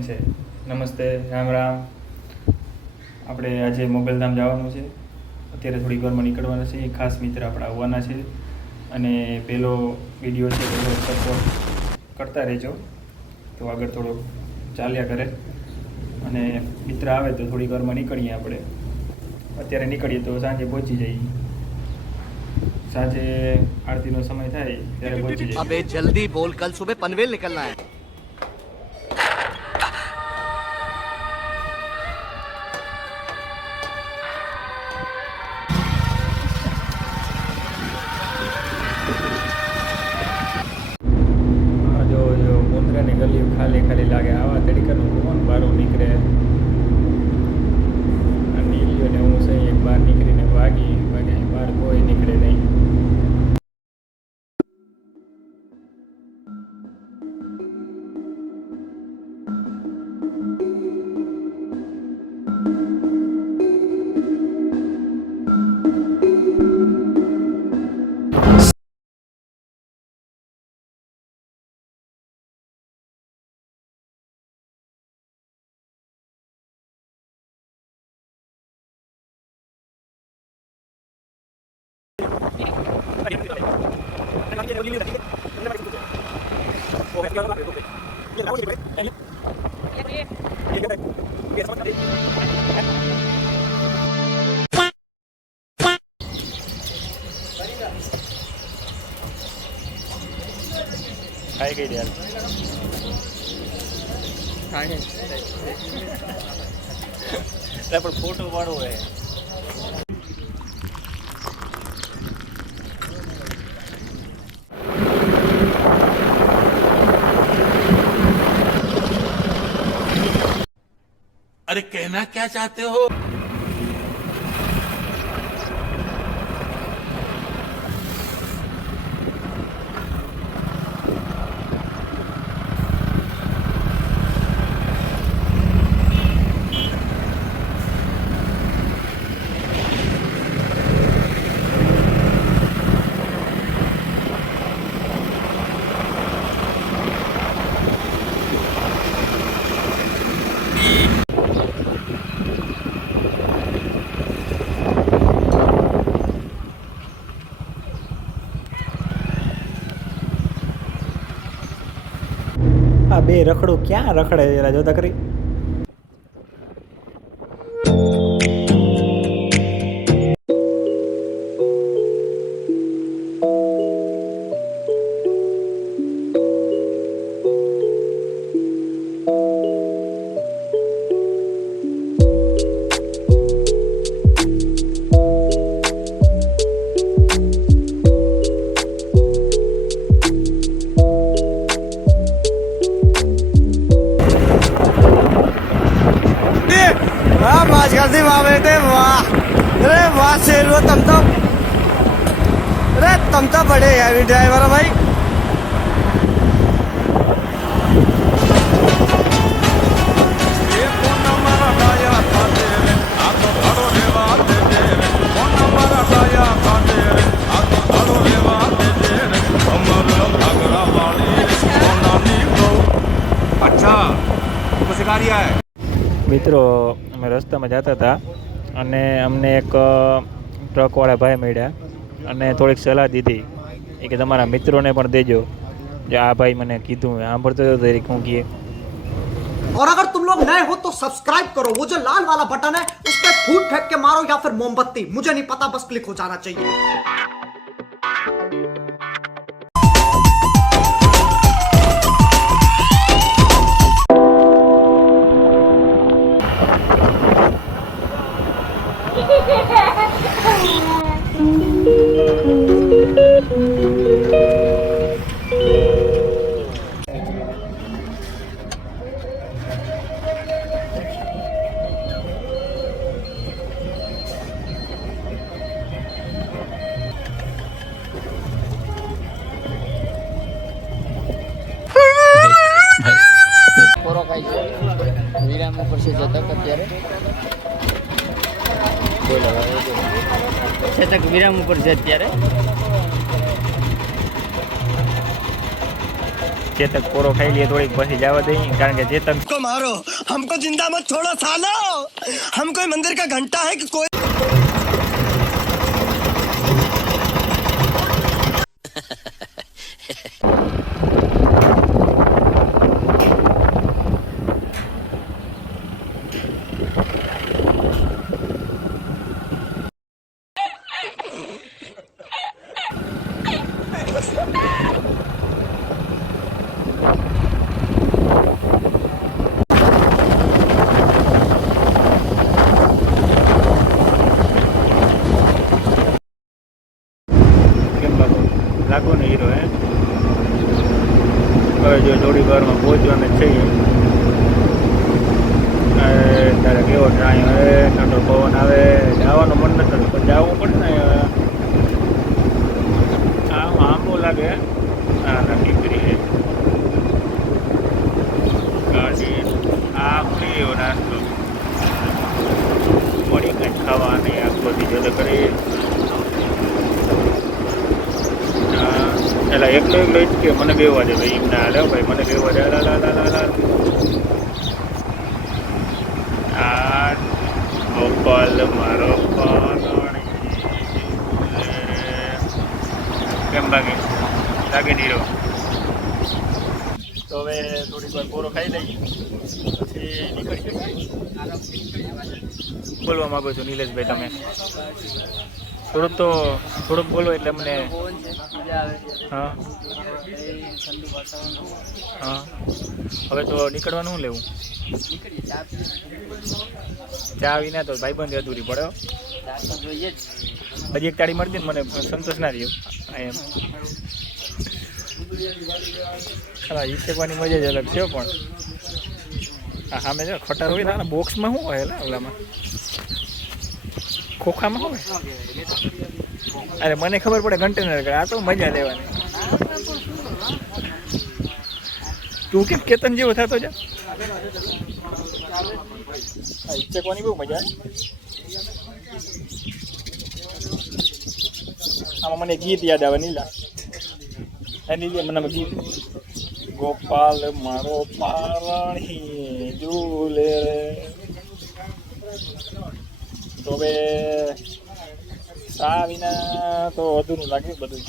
કેમ છે? નમસ્તે, રામ રામ. આપણે આજે મોગલધામ જવાનું છે. અત્યારે થોડી વારમાં નીકળવાના છે. ખાસ મિત્ર આપણા આવવાના છે અને પહેલો વિડીયો છે, પહેલો સપોર્ટ કરતા રહેજો તો આગળ થોડો ચાલ્યા કરે. અને મિત્ર આવે તો થોડી વારમાં નીકળીએ. આપણે અત્યારે નીકળીએ તો સાંજે પહોંચી જઈએ. સાંજે આરતીનો સમય થાય ત્યારે પહોંચી જઈએ. अबे जल्दी बोल, कल सुबह पनवेल निकलना है. જો મુંદ્રાની ગલીઓ ખાલી ખાલી લાગે. આવા તરીકાનું કોણ બારો નીકળે. આ નીલીઓ ને હું સહી એક બહાર નીકળીને વાગી બહાર કોઈ નીકળે નહીં. ખાઈ ગઈ યાર. પણ ફોટો પાડવો હે. अरे कहना क्या चाहते हो? આ બે રખડો ક્યાં રખડે જરા જોતા કરી. वाह बेटे वाह. अरे वाह शेर तुम तो. अरे तुम तो बड़े हैवी ड्राइवर हो भाई. अच्छा तुमको सिखा दिया है. મિત્રો અમે રસ્તામાં જતા હતા અને અમને એક ટ્રકવાળા ભાઈ મળ્યા અને થોડીક સલાહ દીધી એ કે તમારા મિત્રોને પણ દેજો. જે આ ભાઈ મને કીધું સાંભળતો હતો તરીકે હું કહે. और अगर तुम लोग नए हो तो सब्सक्राइब करो. वो जो लाल वाला बटन है उस पर फूट फेंक के मारो या फिर मोमबत्ती, मुझे नहीं पता, बस क्लिक हो जाना चाहिए. વિરામ ઉપર છે જતક અત્યારે બોલો જતક વિરામ ઉપર છે અત્યારે ચેતક પોરો ખાઈ લઈએ થોડીક પછી જવા દઈએ, કારણ કે ચેતક को मारो, हमको जिंदा मत छोड़ो सालो, हम कोई मंदिर का घंटा है कि कोई કેમ લાગો ને હીરો હે. હવે જો થોડી વારમાં પહોંચવાના જ છીએ. તારે કેવો ટ્રાય હવે ઠંડો પવન આવે, જવાનું મન નથી પણ જવું પડે ને. આમ આંબો લાગે. ના દીકરી ગાડી આ એવો નાસ્તો પડી કંઈ ખાવાની આખો દીધો તો કરી. એટલે એકલો જ કે મને બેવા દે ભાઈ, એમ ના હાલે ભાઈ, મને બેવા દે. આ ગોપાલ મારો પાલણી કેમ લાગે નીરો. તો હવે થોડીક વાર પૂરો ખાઈ લઈએ પછી નીકળી શકીએ. બોલવા માંગો છો નિલેશભાઈ તમે? થોડુંક બોલો એટલે મને. હા હા, હવે તો નીકળવાનું શું લેવું? ચા વિના તો ભાઈબંધ અધૂરી પડે. હજી એક તાળી મળતી ને મને સંતોષ ના રહ્યો. એમ ઈચ્છવાની મજા જ અલગ છે. પણ હા સામે જો ખટાર હોય ને બોક્સમાં શું હોય ઓલામાં ખોખામાં હોય. અરે મને ખબર પડે કન્ટેનર, આ તો મજા લેવાની. તું કેમ કેતન જેવો થતો જા. ઈચ્છવાની બહુ મજા. આમાં મને ગીત યાદ આવે નીલા. એની મને ગીત ગોપાલ મારો પારણી ઝૂલે. તો હવે ચા વિના તો અધૂરું લાગે બધું.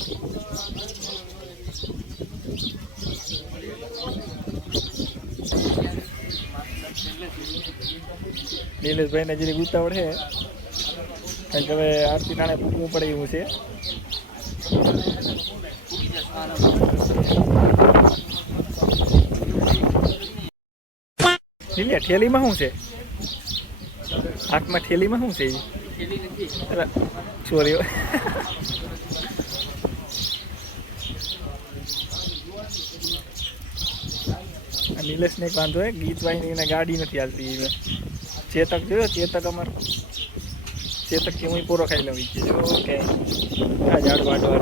નિલેશભાઈને જરી ઉતાવળ છે, કારણ કે હવે આરતી ટાણે પૂકવું પડે એવું છે. લીલિયા ઠેલીમાં શું છે? હાથમાં ઠેલીમાં શું છે? ચોરી નિલેશને એક વાંધો હે, ગીત વાઈને એને ગાડી નથી હાલતી. ચેતક જોયો? ચેતક અમારો ચેતક કે હું પૂરો ખાઈ લઉં કે આ ઝાડ વાટવા.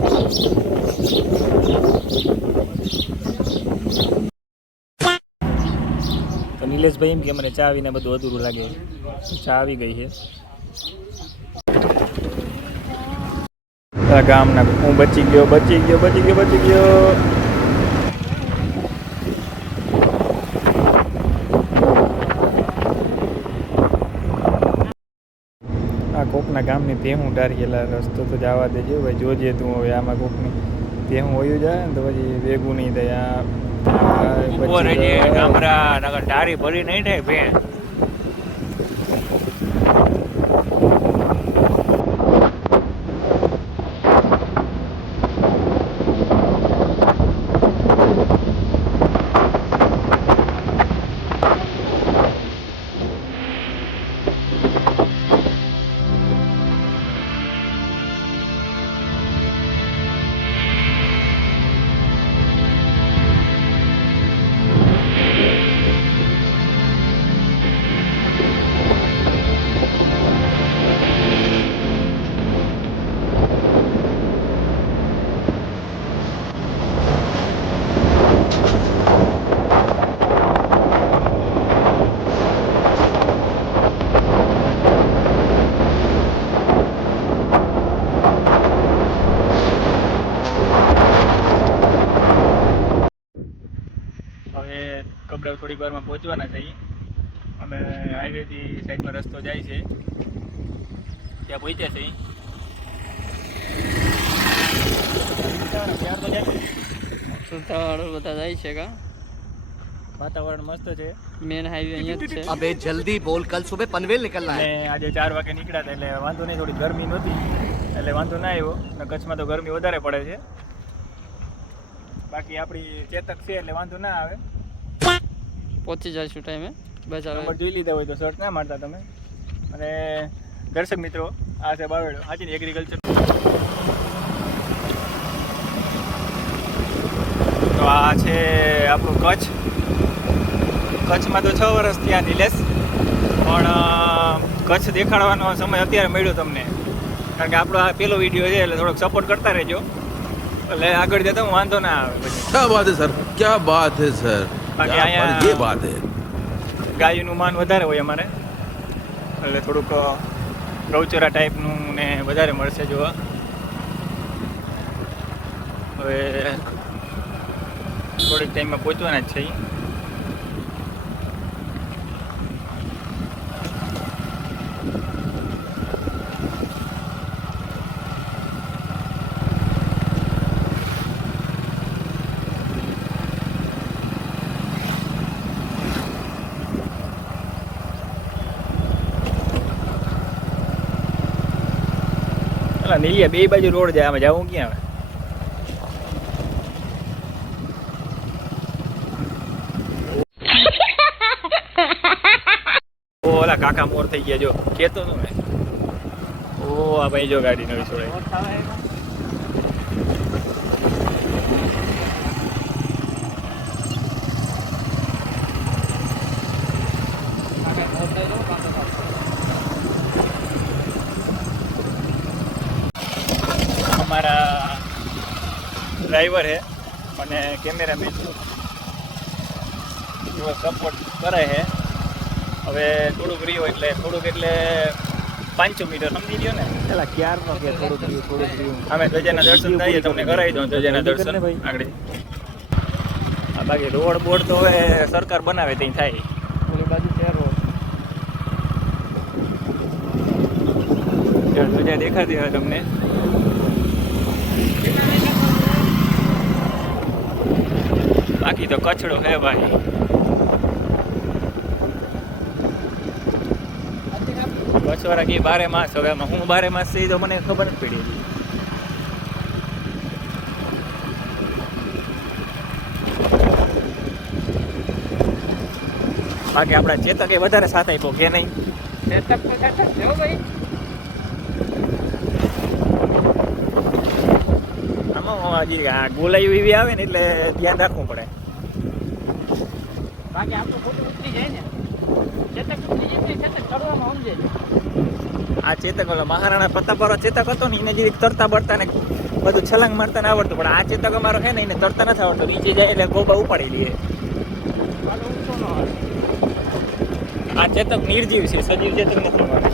તો નિલેશભાઈ એમ કે મને ચા આવીને બધું અધૂરું લાગે. ચા આવી ગઈ છે. ગામના હું બચી ગયો. આ કોકના ગામની ભેહું ડારેલા રસ્તો તો જવા દેજો ભાઈ. જોજે તું હવે આમાં કોકની ભેહું વયું જાય ને તો પછી ભેગું નહીં થાય. આ ડારી ભરી નહીં થાય ભે. થોડીક વારમાં પહોંચવાના છીએ. અમે હાઈવેથી સાઈડમાં રસ્તો જાય છે ત્યાં પહોંચ્યા છીએ. સુતાવાળો બધા જાય છે કા વાતાવરણ મસ્ત છે. મેન હાઈવે અહીંયા જ છે. अबे जल्दी बोल कल सुबह पनवेल निकलना है અને આજે 4 વાગે નીકળ્યા હતા એટલે વાંધો નહીં, થોડી ગરમી નહોતી એટલે વાંધો ના આવ્યો. અને કચ્છમાં તો ગરમી વધારે પડે છે. બાકી આપણી ચેતક છે એટલે વાંધો ના આવે. પહોંચી જઈશું ટાઈમે. બસ નંબર હવે જોઈ લીધા હોય તો શર્ટ ના મારતા તમે. અને દર્શક મિત્રો, આ છે બાવેડો. હાજી એગ્રીકલ્ચર. તો આ છે આપણું કચ્છ. કચ્છમાં તો 6 વર્ષ થયા નિલેશ, પણ કચ્છ દેખાડવાનો સમય અત્યારે મળ્યો તમને, કારણ કે આપણો આ પહેલો વિડીયો છે એટલે થોડોક સપોર્ટ કરતા રહેજો એટલે આગળ જતા હું વાંધો ના આવે. પછી क्या बात है सर, क्या बात है सर, बाकी क्या आया- बात- ये बात है. ગાયનું માન વધારે હોય અમારે એટલે થોડુંક ગૌચરા ટાઈપનું ને વધારે મળશે જોવા. હવે થોડીક ટાઈમમાં પહોંચવાના જ છે. નીલિયા બે બાજુ રોડ જાય, આમાં જવું ક્યાં આવે? ઓલા કાકા મોર થઈ ગયા જો, કેતો તો મેં. ઓ આ ભાઈ જો ગાડી નવી છોડાય. અમારા ડ્રાઈવર હે અને કેમેરામેન એવો સપોર્ટ કરે છે. હવે થોડુંક રહ્યું એટલે 500 મીટર સમજી ગયો ને. પેલા ક્યારનો કે થોડુંક રહ્યું. અમે ધજાના દર્શન થઈએ, તમને કરાવી દઉં ધજાના દર્શન આગળ. આ બાકી રોડ બોર્ડ તો હવે સરકાર બનાવે ત્યાં થાય. ઓલી બાજુ છે રોડ. ધજા દેખાતી હોય તમને. બાકી તો કચડો હે ભાઈ. કચ્છવાળા કે 12 માસ. હવે આમાં હું 12 માસ છે તો મને ખબર નથી પડી. બાકી આપણા ચેતકે વધારે સાથ આપ્યો કે નહીં? આમાં હજી આ ગોલાઈ એવી આવે ને એટલે ધ્યાન રાખવું પડે. બાકી આપણું ખોટું ઉતરી જાય ને. ચેતક ઉતરી જાય ને, ચેતક કરવામાં સમજે છે. આ ચેતક ઓલો મહારાણા પ્રતાપવાળો ચેતક હતો ને એને જરીક તરતા બળતા ને બધું છલાંગ મારતા ને આવડતું, પણ આ ચેતક અમારો છે ને એને તરતા નથી આવડતું. નીચે જાય એટલે ગોબા ઉપાડી લઈએ. આ ચેતક નિર્જીવ છે, સજીવ ચેતક નથી અમારે.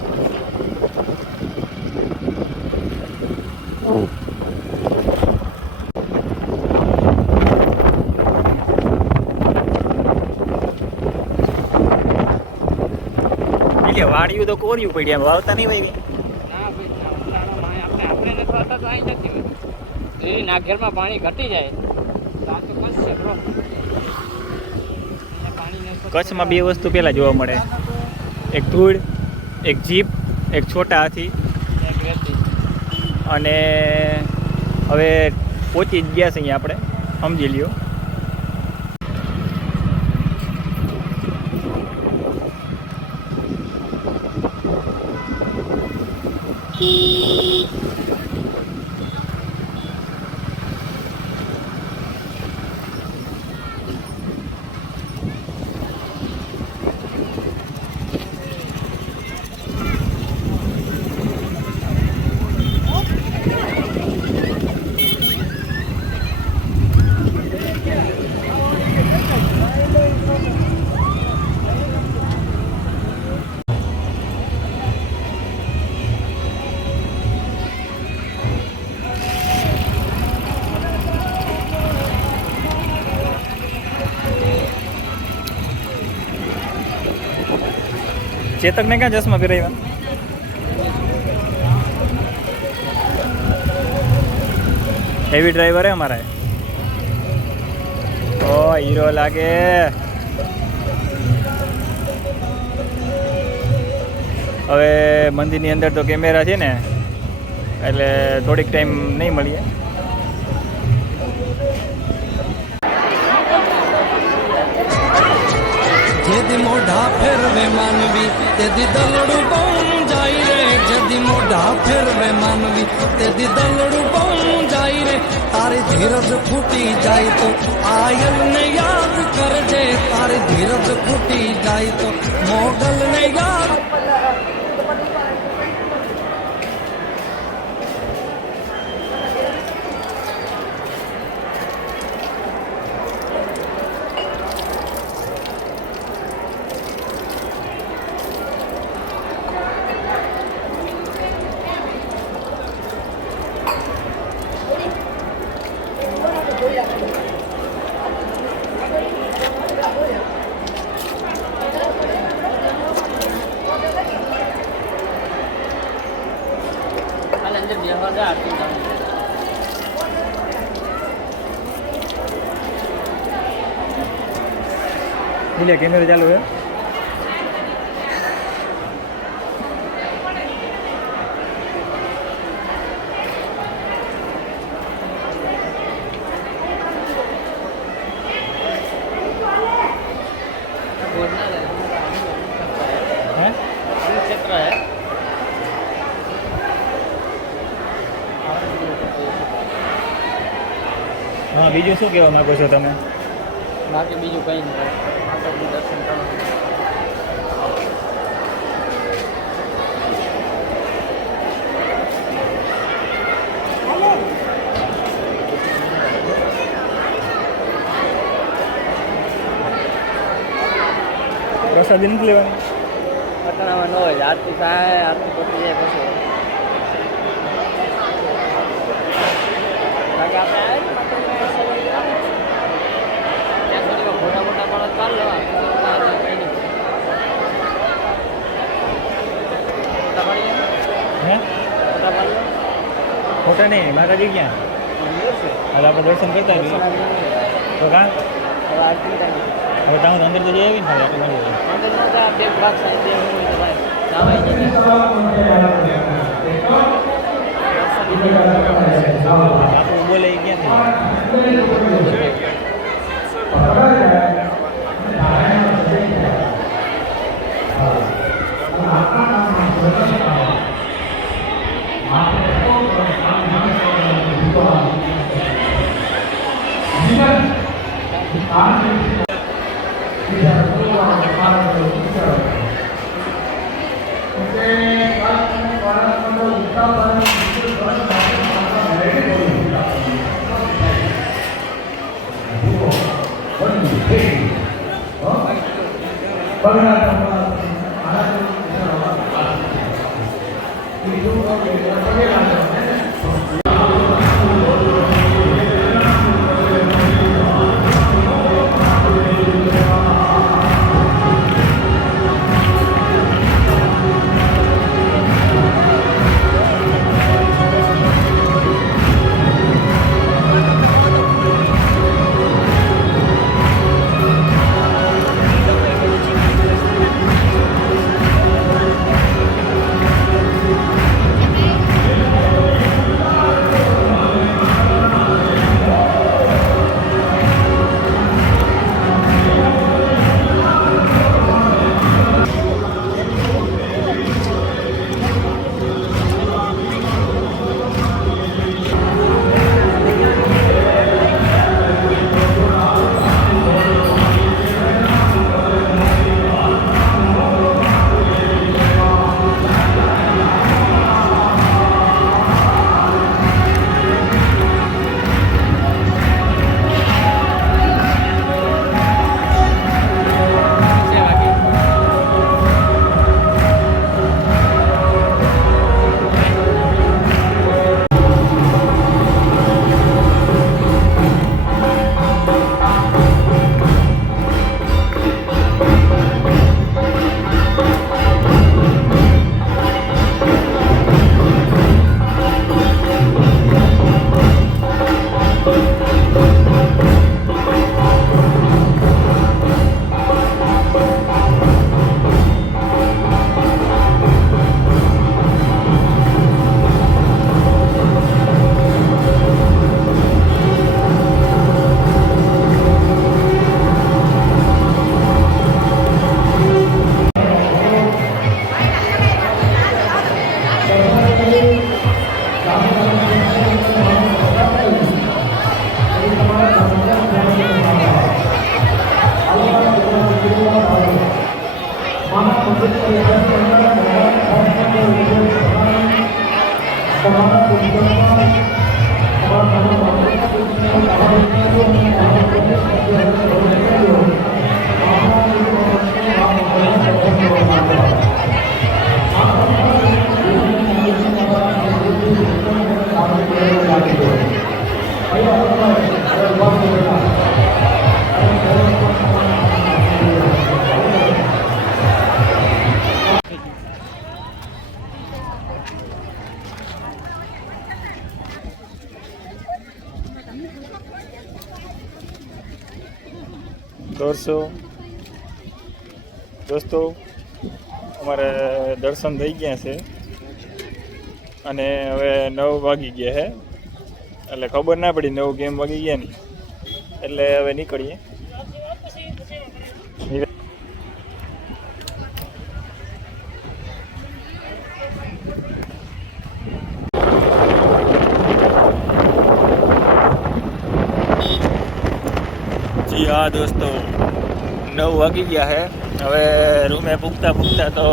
એટલે વાડિયું તો કોર્યું પડ્યા, વાવતા નહીં ભાઈ. ના ભાઈ, ઉનાળામાં આપણે નથી વાતા તો અહીં નથી. એ નાગેરમાં પાણી ઘટી જાય તો આ તો કચ્છ છે bro. અહીંયા પાણી નથી. કચ્છમાં 2 વસ્તુ પહેલાં જોવા મળે, એક ધૂળ, એક જીપ, એક છોટા હાથી. એક રેતી. અને હવે પહોંચી જ ગયા છે અહીંયા આપણે, સમજી લ્યો. ચેતકને ક્યાં ચશ્મા પહેરાવ્યા? હેવી ડ્રાઈવર હે અમારા. ઓ હીરો લાગે. હવે મંદિરની અંદર તો કેમેરા છે ને, એટલે થોડીક ટાઈમ નહીં મળીએ. જેદી મોઢા ફેરવે માનવી તેદી દલડું બહુ જાય રે. જેદી મોઢા ફેરવે માનવી તેદી દલડું બહુ જાય રે. તારી ધીરજ ફૂટી જાય તો આયલ ને યાદ કરજે. તારી ધીરજ ફૂટી જાય તો મોગલ ને યાદ. હાલ અંદર બેહવા જા આરતી ચાલુ છે. એટલે કેમેરો ચાલુ છે. बोलना है હે? क्षेत्र है. હા, બીજું શું કહેવા માંગો છો તમે? બાકી બીજું કંઈ નહીં. માતાજીનું દર્શન કરવાનું. પ્રસાદી નથી લેવાની? પટણામાં ન હોય. આરતી થાય, આરતી પતી જાય પછી. બાકી આપણે આવ્યા ને માતાજીના દર્શન કરવા. ત્યાં સુધીમાં મોટા મોટા માણસ ચાલ લેવા કંઈ નહીં. ફોટા પાડીએ. હે? ફોટા પાડીએ. ખોટા નહીં, માતાજી ક્યાં? હાલ આપણે દર્શન કરતા રહીએ. તો કાં હવે આરતી કરી. હવે ત્યાં અંદર તો જઈ આવી ને આપણે મળી જાય. અંદર ન જાય. બે ભાગ સાઈડ બે હોય તો ભાઈ જવાય નહીં. આપણું બોલે એ ક્યાંથી? દોસ્તો અમારે દર્શન થઈ ગયા છે અને હવે 9 વાગી ગયા છે એટલે ખબર ના પડી 9 કેમ વાગી ગયા ને એટલે હવે નીકળીએ. જી હા દોસ્તો 9 વાગી ગયા છે. હવે રૂમે પૂગતા તો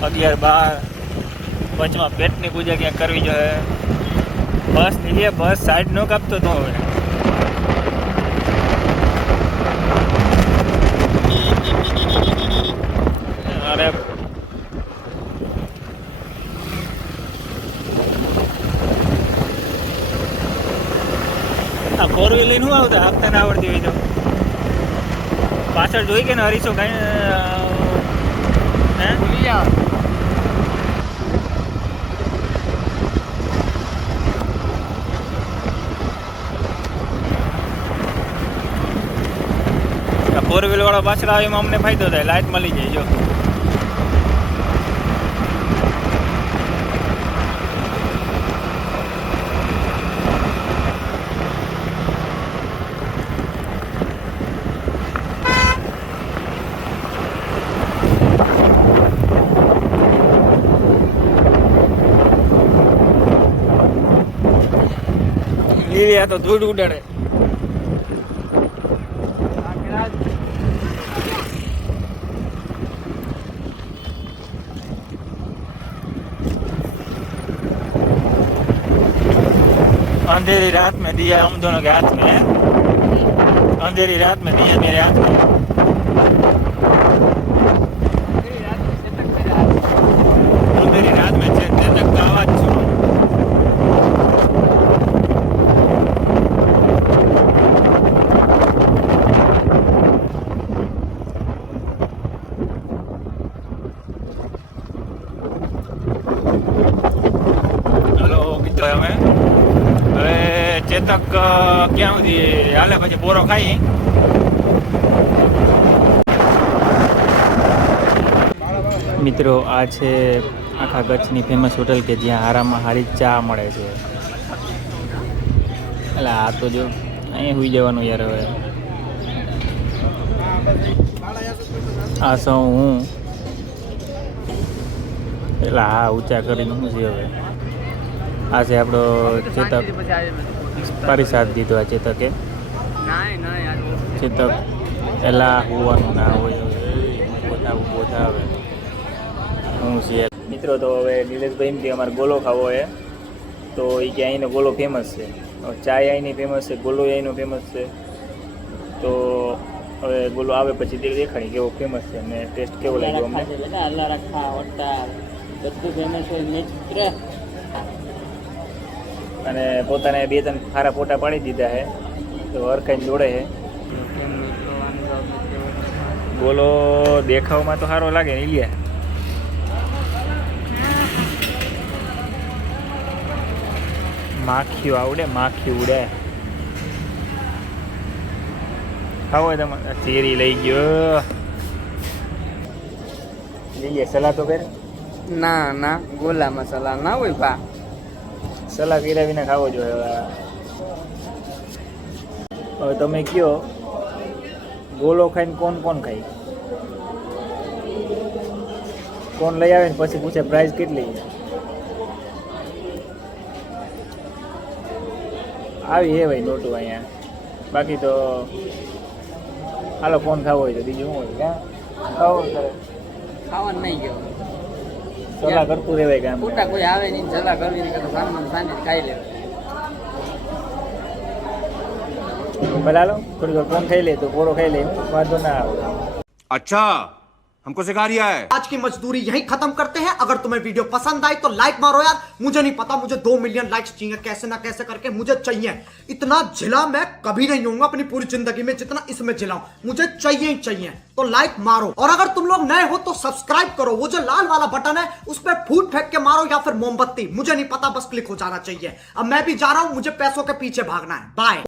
11-12 વચમાં પેટની પૂજા ક્યાંક કરવી જોઈએ. બસ લીધે બસ સાઈડ ન કાપતો તો હવે અરે આ 4 વ્હીલ લઈને શું આવતા આપતા ના આવડતી હોય તો પાછળ જોઈ કે ને હરીશો કાંઈ હે ફોર વ્હીલ વાળો પાછળ આવે એમાં અમને ફાયદો થાય, લાઈટ મળી જાય. જો આ તો ધૂળ ઉડાડે. अंधेरी रात में दिया हम दोनों के हाथ में है. अंधेरी रात में दिया मेरे हाथ में. अंधेरी रात में चेतक का आवाज सुनो. हेलो कितना है हमें चेतक क्या સુધી હાલે પછી બોરો ખાઈ. મિત્રો આ છે આખા કચ્છની ફેમસ હોટલ કે જ્યાં હારામાં હારી ચા મળે છે. એટલે આ તો જો અહીંયા સુઈ જવાનું યાર. હવે આ સૌ હું એટલે હા ઊંચા કરીને હું છે. હવે આ છે આપણો ચેતક પારી સાથ દીધો. આ ચેતકે ચેતક એલા હોવાનું ના હોય બધા આવે હું છે. મિત્રો તો હવે નિલેશભાઈ એમ કે અમારે ગોલો ખાવો હોય તો એ કે અહીંનો ગોલો ફેમસ છે. ચાય અહીંની ફેમસ છે, ગોલો અહીંનો ફેમસ છે. તો હવે ગોલો આવે પછી દેખાડી કેવો ફેમસ છે અને ટેસ્ટ કેવો લાગ્યો અમને. બધું ફેમસ હોય મિત્ર. અને પોતાને 2-3 સારા ફોટા પાડી દીધા છે તો હરખાઈને જોડે છે. ગોલો દેખાવમાં તો સારો લાગે ને લે. માખીઓ આવડે, માખી ઉડે. ખાવો હોય તમારે ચેરી લઈ ગયો લઈએ. સલાહ તો કરે ના ના ગોલા મસાલા ના હોય બા. સલાહ કર્યા વિના ખાવો જોઈએ. હવે તમે કયો ગોલો ખાઈને કોણ ખાય? કોણ લઈ આવે ને પછી પૂછે પ્રાઇસ કેટલી? આવી હે ભાઈ નોટું અહીંયા. બાકી તો હાલો ફોન ખાવો હોય તો બીજું શું હોય? ક્યાં ખાવો કરે ખાવાનું નહીં ગયો સલાહ કરતું રહેવાય કે આમ ખોટા કોઈ આવે નહીં સલાહ કરવી નહીં કરતા સામાન સાંજે ખાઈ લેવું ભલે હાલો થોડી વાર ફોન ખાઈ લે તો પોરો ખાઈ લે વાંધો ના આવે अच्छा हमको सिखा रिया है आज की मजदूरी यहीं खत्म करते हैं। अगर तुम्हें वीडियो पसंद आई तो लाइक मारो यार, मुझे नहीं पता, मुझे 2 मिलियन लाइक्स चाहिए, कैसे ना कैसे करके मुझे चाहिए। इतना जिला मैं कभी नहीं होऊंगा अपनी पूरी जिंदगी में जितना इसमें जिला हूं, मुझे चाहिए ही चाहिए। तो लाइक मारो, और अगर तुम लोग नए हो तो सब्सक्राइब करो, वो जो लाल वाला बटन है उस पर फूट फेंक के मारो या फिर मोमबत्ती, मुझे नहीं पता, बस क्लिक हो जाना चाहिए। अब मैं भी जा रहा हूं, मुझे पैसों के पीछे भागना है। बाय।